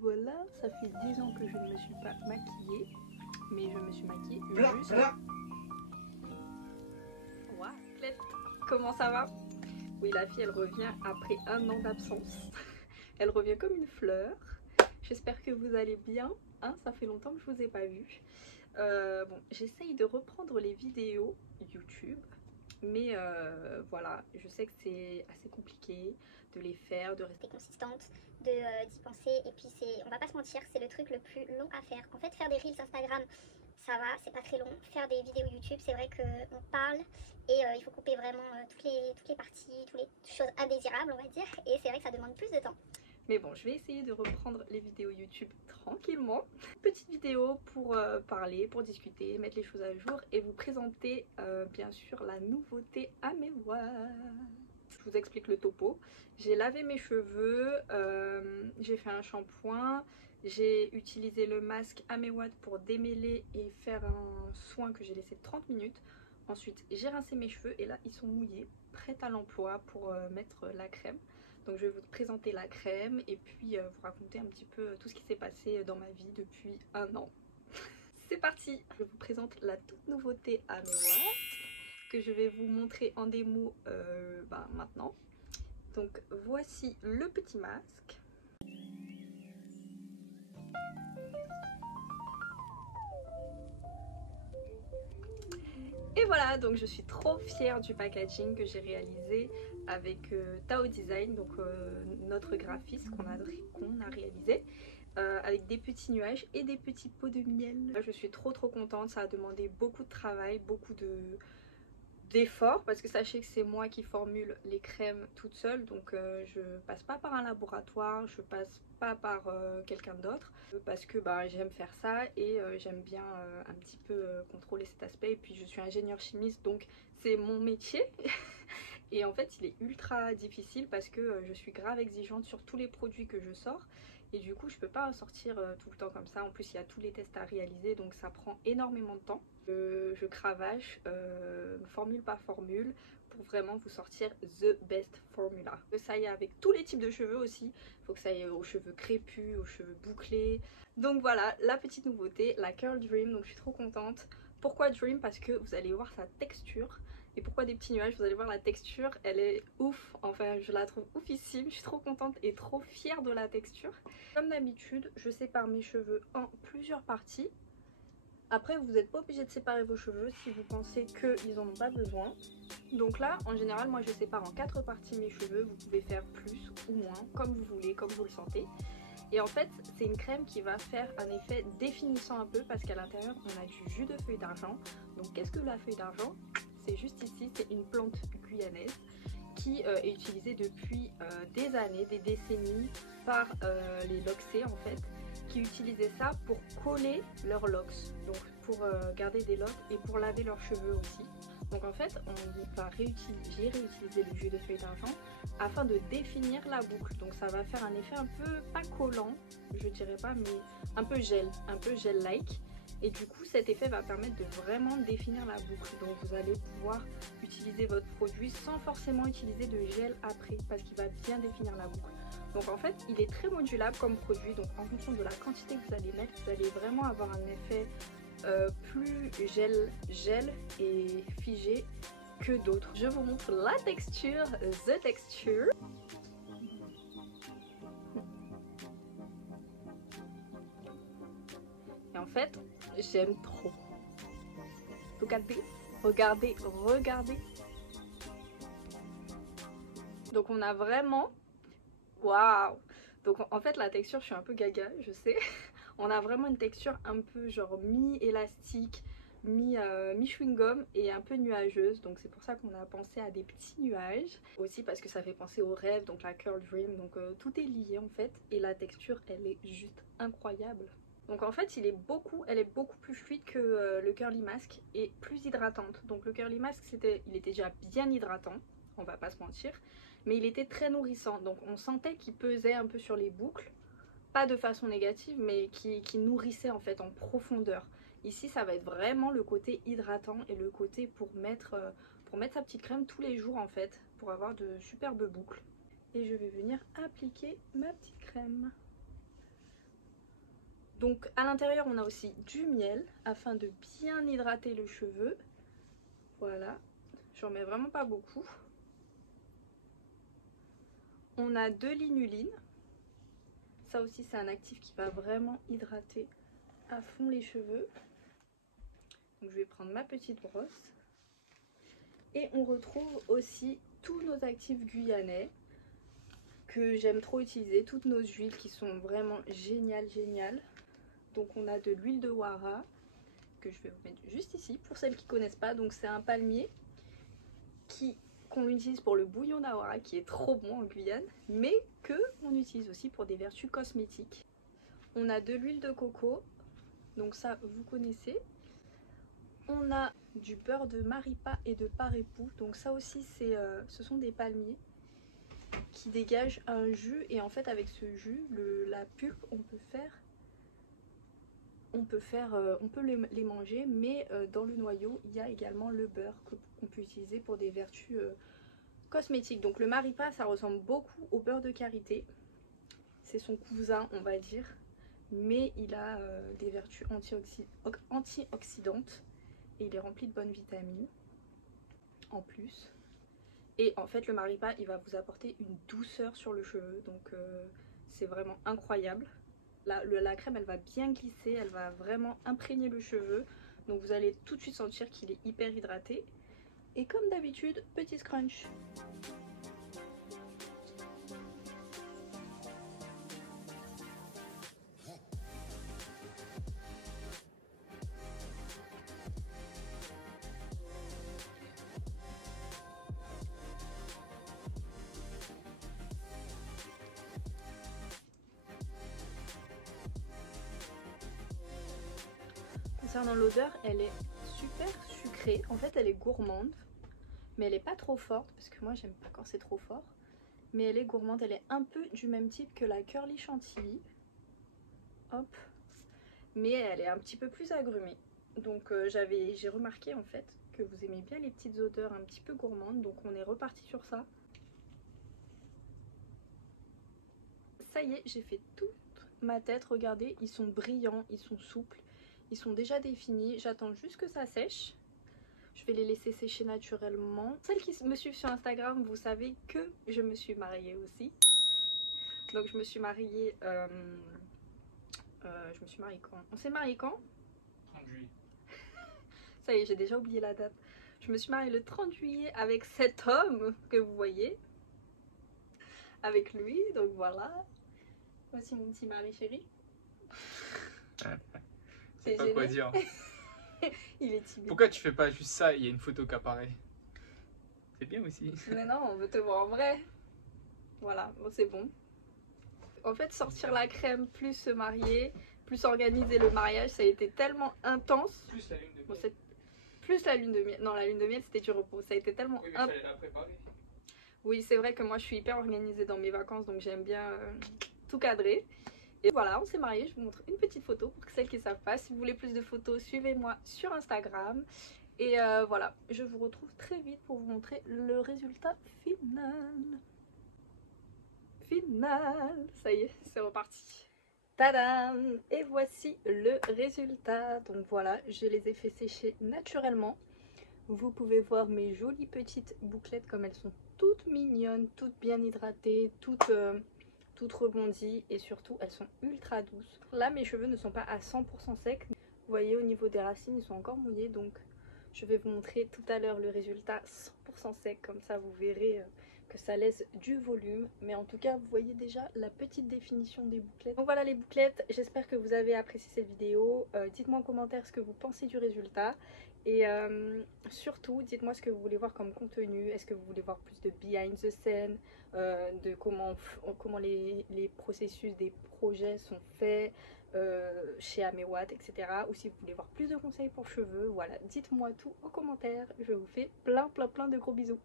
Voilà, ça fait 10 ans que je ne me suis pas maquillée, mais je me suis maquillée juste... Ouah, Clette, comment ça va? Oui, la fille, elle revient après 1 an d'absence. Elle revient comme une fleur. J'espère que vous allez bien, hein, ça fait longtemps que je vous ai pas vu. Bon, j'essaye de reprendre les vidéos YouTube, mais voilà, je sais que c'est assez compliqué de les faire, de rester consistante, d'y penser, et puis on va pas se mentir, c'est le truc le plus long à faire. En fait, faire des reels Instagram, ça va, c'est pas très long. Faire des vidéos YouTube, c'est vrai qu'on parle et il faut couper vraiment toutes les parties, toutes les choses indésirables, on va dire, et c'est vrai que ça demande plus de temps. Mais bon, je vais essayer de reprendre les vidéos YouTube tranquillement. Petite vidéo pour parler, pour discuter, mettre les choses à jour et vous présenter bien sûr la nouveauté à mes voix. Je vous explique le topo. J'ai lavé mes cheveux, j'ai fait un shampoing, j'ai utilisé le masque Amewatt pour démêler et faire un soin que j'ai laissé 30 minutes. Ensuite, j'ai rincé mes cheveux et là, ils sont mouillés, prêts à l'emploi pour mettre la crème. Donc je vais vous présenter la crème et puis vous raconter un petit peu tout ce qui s'est passé dans ma vie depuis 1 an. C'est parti! Je vous présente la toute nouveauté Amewatt que je vais vous montrer en démo maintenant. Donc voici le petit masque. Et voilà, donc je suis trop fière du packaging que j'ai réalisé avec Tao Design, donc notre graphiste qu'on a réalisé. Avec des petits nuages et des petits pots de miel. Je suis trop contente, ça a demandé beaucoup de travail, beaucoup d'efforts parce que sachez que c'est moi qui formule les crèmes toute seule, donc je passe pas par un laboratoire, je passe pas par quelqu'un d'autre parce que j'aime faire ça et j'aime bien un petit peu contrôler cet aspect, et puis je suis ingénieure chimiste donc c'est mon métier. Et en fait il est ultra difficile parce que je suis grave exigeante sur tous les produits que je sors. Et du coup je peux pas en sortir tout le temps comme ça. En plus il y a tous les tests à réaliser, donc ça prend énormément de temps. Je cravache formule par formule pour vraiment vous sortir the best formula. Ça y est avec tous les types de cheveux aussi. Il faut que ça y ait aux cheveux crépus, aux cheveux bouclés. Donc voilà la petite nouveauté, la Curl Dream. Donc je suis trop contente. Pourquoi Dream? Parce que vous allez voir sa texture. Et pourquoi des petits nuages? Vous allez voir la texture, elle est ouf, enfin je la trouve oufissime, je suis trop contente et trop fière de la texture. Comme d'habitude, je sépare mes cheveux en plusieurs parties. Après vous n'êtes pas obligé de séparer vos cheveux si vous pensez qu'ils n'en ont pas besoin. Donc là en général moi je sépare en 4 parties mes cheveux, vous pouvez faire plus ou moins, comme vous voulez, comme vous le sentez. Et en fait c'est une crème qui va faire un effet définissant un peu parce qu'à l'intérieur on a du jus de feuille d'argent. Donc qu'est-ce que la feuille d'argent? C'est juste ici, c'est une plante guyanaise qui est utilisée depuis des années, des décennies par les locsés en fait, qui utilisaient ça pour coller leurs locks, donc pour garder des locks et pour laver leurs cheveux aussi. Donc en fait, j'ai réutilisé le jus de feuille d'argent afin de définir la boucle. Donc ça va faire un effet un peu, pas collant, je dirais pas, mais un peu gel-like. Et du coup cet effet va permettre de vraiment définir la boucle. Donc vous allez pouvoir utiliser votre produit sans forcément utiliser de gel après, parce qu'il va bien définir la boucle. Donc en fait il est très modulable comme produit, donc en fonction de la quantité que vous allez mettre, vous allez vraiment avoir un effet plus gel et figé que d'autres. Je vous montre la texture, the texture. Et en fait j'aime trop. Regardez. Donc on a vraiment, waouh. Donc en fait la texture, je suis un peu gaga, je sais. On a vraiment une texture un peu genre mi-élastique, mi-chewing-gum et un peu nuageuse. Donc c'est pour ça qu'on a pensé à des petits nuages. Aussi parce que ça fait penser au rêve, donc la Curl Dream. Donc tout est lié en fait. Et la texture, elle est juste incroyable. Donc en fait elle est beaucoup plus fluide que le Curly Mask et plus hydratante. Donc le Curly Mask il était déjà bien hydratant, on va pas se mentir, mais il était très nourrissant. Donc on sentait qu'il pesait un peu sur les boucles, pas de façon négative, mais qui nourrissait en fait en profondeur. Ici ça va être vraiment le côté hydratant et le côté pour mettre sa petite crème tous les jours en fait, pour avoir de superbes boucles. Et je vais venir appliquer ma petite crème. Donc à l'intérieur on a aussi du miel afin de bien hydrater le cheveu. Voilà, j'en mets vraiment pas beaucoup. On a de l'inuline. Ça aussi c'est un actif qui va vraiment hydrater à fond les cheveux. Donc je vais prendre ma petite brosse. Et on retrouve aussi tous nos actifs guyanais que j'aime trop utiliser, toutes nos huiles qui sont vraiment géniales. Donc on a de l'huile de Wara que je vais vous mettre juste ici pour celles qui ne connaissent pas. Donc c'est un palmier qu'on utilise pour le bouillon d'Awara qui est trop bon en Guyane, mais que on utilise aussi pour des vertus cosmétiques. On a de l'huile de coco, donc ça vous connaissez. On a du beurre de maripa et de parepou, donc ça aussi ce sont des palmiers qui dégagent un jus, et en fait avec ce jus, la pulpe, on peut les manger, mais dans le noyau il y a également le beurre qu'on peut utiliser pour des vertus cosmétiques. Donc le maripa ça ressemble beaucoup au beurre de karité, c'est son cousin on va dire, mais il a des vertus antioxydantes et il est rempli de bonnes vitamines en plus. Et en fait le maripa il va vous apporter une douceur sur le cheveu, donc c'est vraiment incroyable. La crème elle va bien glisser, elle va vraiment imprégner le cheveu, donc vous allez tout de suite sentir qu'il est hyper hydraté. Et comme d'habitude, petit scrunch. Concernant l'odeur, elle est super sucrée. En fait, elle est gourmande, mais elle est pas trop forte parce que moi j'aime pas quand c'est trop fort. Mais elle est gourmande, elle est un peu du même type que la Curly Chantilly. Hop. Mais elle est un petit peu plus agrumée. Donc j'ai remarqué en fait que vous aimez bien les petites odeurs un petit peu gourmandes, donc on est reparti sur ça. Ça y est, j'ai fait toute ma tête, regardez, ils sont brillants, ils sont souples, ils sont déjà définis, j'attends juste que ça sèche. Je vais les laisser sécher naturellement. Celles qui me suivent sur Instagram, vous savez que je me suis mariée aussi. Donc je me suis mariée... je me suis mariée quand? On s'est marié quand? 30 juillet. Ça y est, j'ai déjà oublié la date. Je me suis mariée le 30 juillet avec cet homme que vous voyez. Avec lui, donc voilà. Voici mon petit mari chéri. C'est pas quoi dire. Il est timide. Pourquoi tu fais pas juste ça, il y a une photo qui apparaît? C'est bien aussi. Mais non, on veut te voir en vrai. Voilà, bon, c'est bon. En fait, sortir la crème, plus se marier, plus organiser le mariage, ça a été tellement intense. Plus la lune de miel. Bon, plus la lune de miel. Non, la lune de miel, c'était du repos. Ça a été tellement... Oui, mais fallait la préparer. Oui, c'est vrai que moi, je suis hyper organisée dans mes vacances, donc j'aime bien tout cadrer. Et voilà, on s'est mariés. Je vous montre une petite photo pour celles qui ne savent pas. Si vous voulez plus de photos, suivez-moi sur Instagram. Et voilà, je vous retrouve très vite pour vous montrer le résultat final. Ça y est, c'est reparti. Tadam! Et voici le résultat. Donc voilà, je les ai fait sécher naturellement. Vous pouvez voir mes jolies petites bouclettes comme elles sont toutes mignonnes, toutes bien hydratées, toutes rebondies, et surtout elles sont ultra douces. Là mes cheveux ne sont pas à 100% secs. Vous voyez au niveau des racines ils sont encore mouillés, donc je vais vous montrer tout à l'heure le résultat 100% sec, comme ça vous verrez que ça laisse du volume. Mais en tout cas vous voyez déjà la petite définition des bouclettes. Donc voilà les bouclettes, j'espère que vous avez apprécié cette vidéo. Dites-moi en commentaire ce que vous pensez du résultat. Et surtout dites-moi ce que vous voulez voir comme contenu. Est-ce que vous voulez voir plus de behind the scene, de comment les processus des projets sont faits chez Amewat, etc. Ou si vous voulez voir plus de conseils pour cheveux. Voilà, dites-moi tout en commentaire. Je vous fais plein de gros bisous.